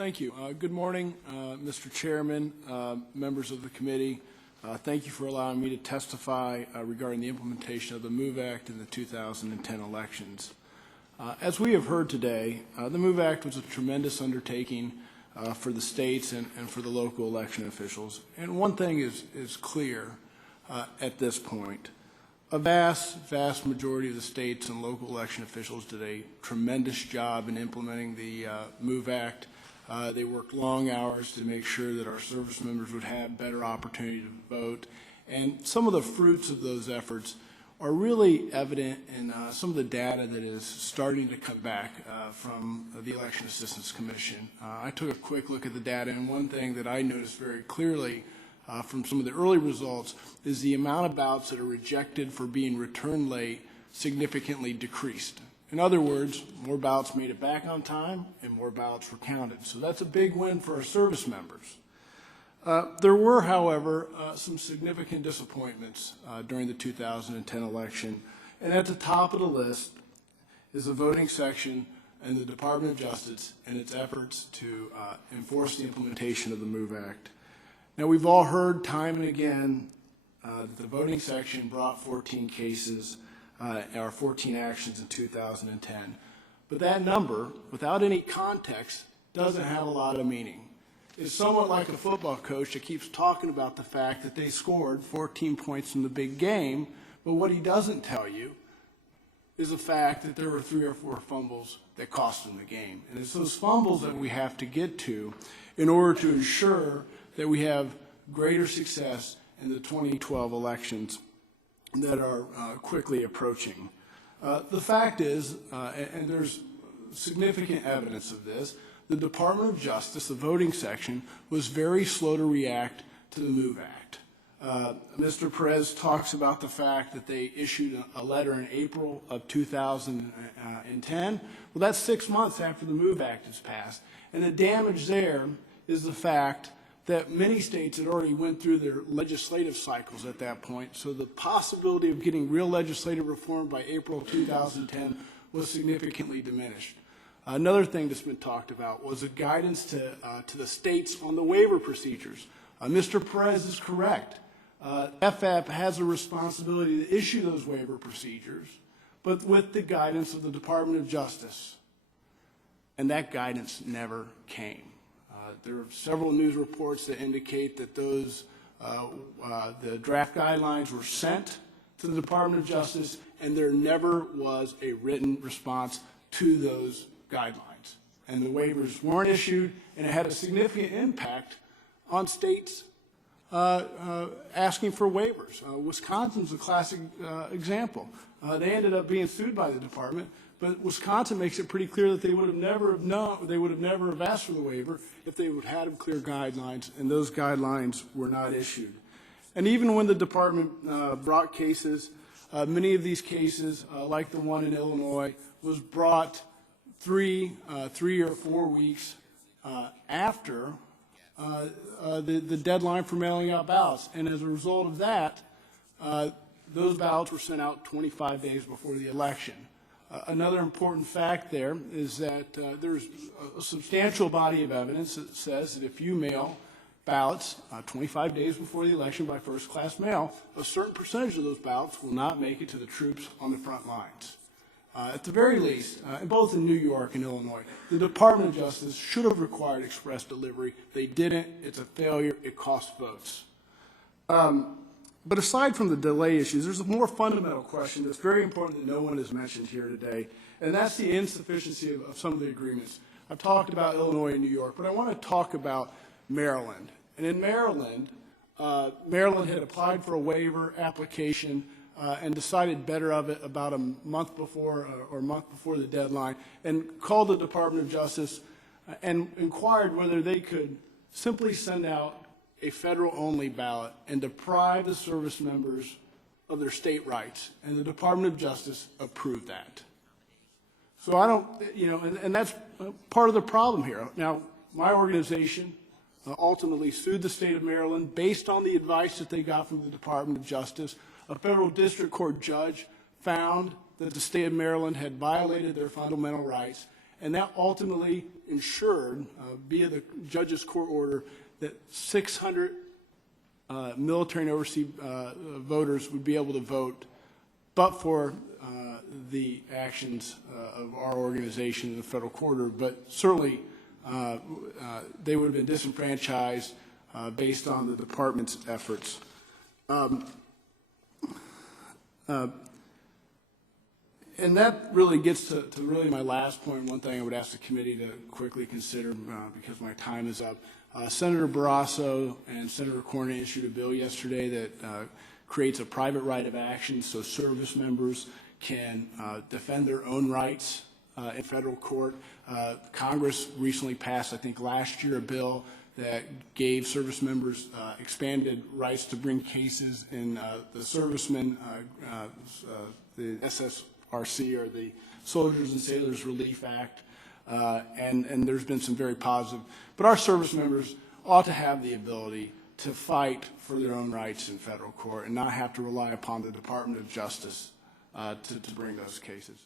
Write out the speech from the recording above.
Thank you. Good morning, Mr. Chairman, members of the committee. Thank you for allowing me to testify regarding the implementation of the MOVE Act in the 2010 elections. As we have heard today, the MOVE Act was a tremendous undertaking for the states and for the local election officials. And one thing is clear at this point. A vast majority of the states and local election officials did a tremendous job in implementing the MOVE Act. They worked long hours to make sure that our service members would have better opportunity to vote. And some of the fruits of those efforts are really evident in some of the data that is starting to come back from the Election Assistance Commission. I took a quick look at the data, and one thing that I noticed very clearly from some of the early results is the amount of ballots that are rejected for being returned late significantly decreased. In other words, more ballots made it back on time and more ballots were counted. So that's a big win for our service members. There were, however, some significant disappointments during the 2010 election. And at the top of the list is the voting section and the Department of Justice and its efforts to enforce the implementation of the MOVE Act. Now, we've all heard time and again that the voting section brought 14 cases or 14 actions in 2010. But that number, without any context, doesn't have a lot of meaning. It's somewhat like a football coach that keeps talking about the fact that they scored 14 points in the big game, but what he doesn't tell you is the fact that there were 3 or 4 fumbles that cost him the game. And it's those fumbles that we have to get to in order to ensure that we have greater success in the 2012 elections that are quickly approaching. The fact is, and there's significant evidence of this, the Department of Justice, the voting section, was very slow to react to the MOVE Act. Mr. Perez talks about the fact that they issued a letter in April of 2010. Well, that's 6 months after the MOVE Act is passed. And the damage there is the fact that many states had already went through their legislative cycles at that point, so the possibility of getting real legislative reform by April of 2010 was significantly diminished. Another thing that's been talked about was a guidance to the states on the waiver procedures. Mr. Perez is correct. FF has a responsibility to issue those waiver procedures, but with the guidance of the Department of Justice, and that guidance never came. There are several news reports that indicate that those the draft guidelines were sent to the Department of Justice, and there never was a written response to those guidelines. And the waivers weren't issued, and it had a significant impact on states asking for waivers. Wisconsin's a classic example. They ended up being sued by the department, but Wisconsin makes it pretty clear that they would have never have asked for the waiver if they would have had clear guidelines, and those guidelines were not issued. And even when the department brought cases, many of these cases, like the one in Illinois, was brought 3 or 4 weeks after the deadline for mailing out ballots. And as a result of that, those ballots were sent out 25 days before the election. Another important fact there is that there's a substantial body of evidence that says that if you mail ballots 25 days before the election by first-class mail, a certain percentage of those ballots will not make it to the troops on the front lines. At the very least, both in New York and Illinois, the Department of Justice should have required express delivery. They didn't. It's a failure. It costs votes. But aside from the delay issues, there's a more fundamental question that's very important that no one has mentioned here today, and that's the insufficiency of some of the agreements. I've talked about Illinois and New York, but I want to talk about Maryland. And in Maryland, Maryland had applied for a waiver application and decided better of it about a month before the deadline, and called the Department of Justice and inquired whether they could simply send out a federal-only ballot and deprive the service members of their state rights, and the Department of Justice approved that. So I don't, and that's part of the problem here. Now, my organization ultimately sued the state of Maryland based on the advice that they got from the Department of Justice. A federal district court judge found that the state of Maryland had violated their fundamental rights, and that ultimately ensured via the judge's court order that 600 military and overseas voters would be able to vote, but for the actions of our organization in the federal quarter. But certainly they would have been disenfranchised based on the department's efforts. And that really gets to really my last point. One thing I would ask the committee to quickly consider, because my time is up. Senator Barrasso and Senator Cornyn issued a bill yesterday that creates a private right of action so service members can defend their own rights in federal court. Congress recently passed, I think last year, a bill that gave service members expanded rights to bring cases in the servicemen, the SSRC, or the Soldiers and Sailors Relief Act, and there's been some very positive. But our service members ought to have the ability to fight for their own rights in federal court and not have to rely upon the Department of Justice to bring those cases.